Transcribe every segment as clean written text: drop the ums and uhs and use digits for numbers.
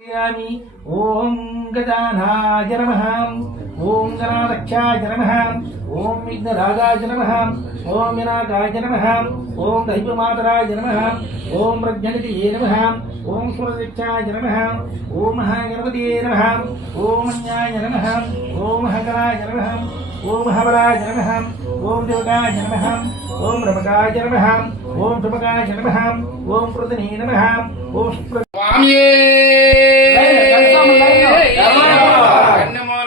ओम गजाननाय नमः ओम गणाध्यक्षाय नमः ओम विघ्नराजाय नमः ओम विनायकाय नमः ओम दैवमातराय नमः ओम प्रज्ञनिधये नमः ओम सुरदिक्षाय नमः ओम महागणपतये नमः ओम अन्याय नमः ओम हकराय नमः ओम हवराय नमः ओम देवताय नमः ओम रमकाय नमः ओम शुभकाय नमः ओम प्रदने नमः ओम स्वामिये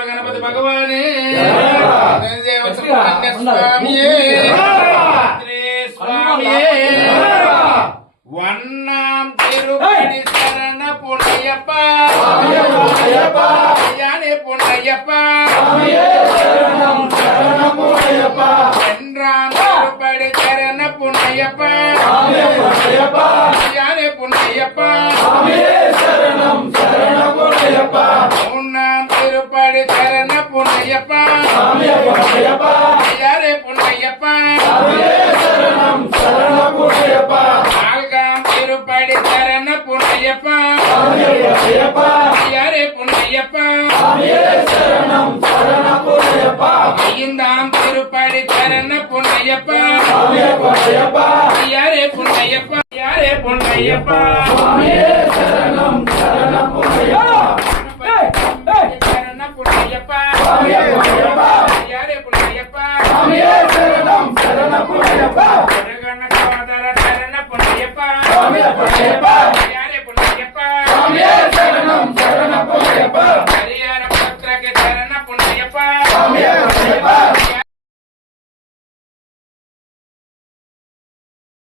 गणपति भगवाने स्वामिये वन्नाम तिरुपति शरण पुण्यप्पा याने पुण्यप्पा चंद्राम तिरुपति शरण पुण्यप्पा याने पुण्यप्पा ओन्नाम तिरुपति शरण पुण्यप्पा यारे पुण्यप्पा नाल्गाम तिरुपति शरण पुण्यप्पा यारे पुण्यप्पा ஐந்தாம் திருப்படி சரண புண்ணையப்பா யாரே புண்ணையப்பா யாரே புண்ணையப்பா சரணம் சரண புண்ணையப்பா சரண புண்ணையப்பா யாரே புண்ணையப்பா சரணம் சரண புண்ணையப்பா சரண புண்ணையப்பா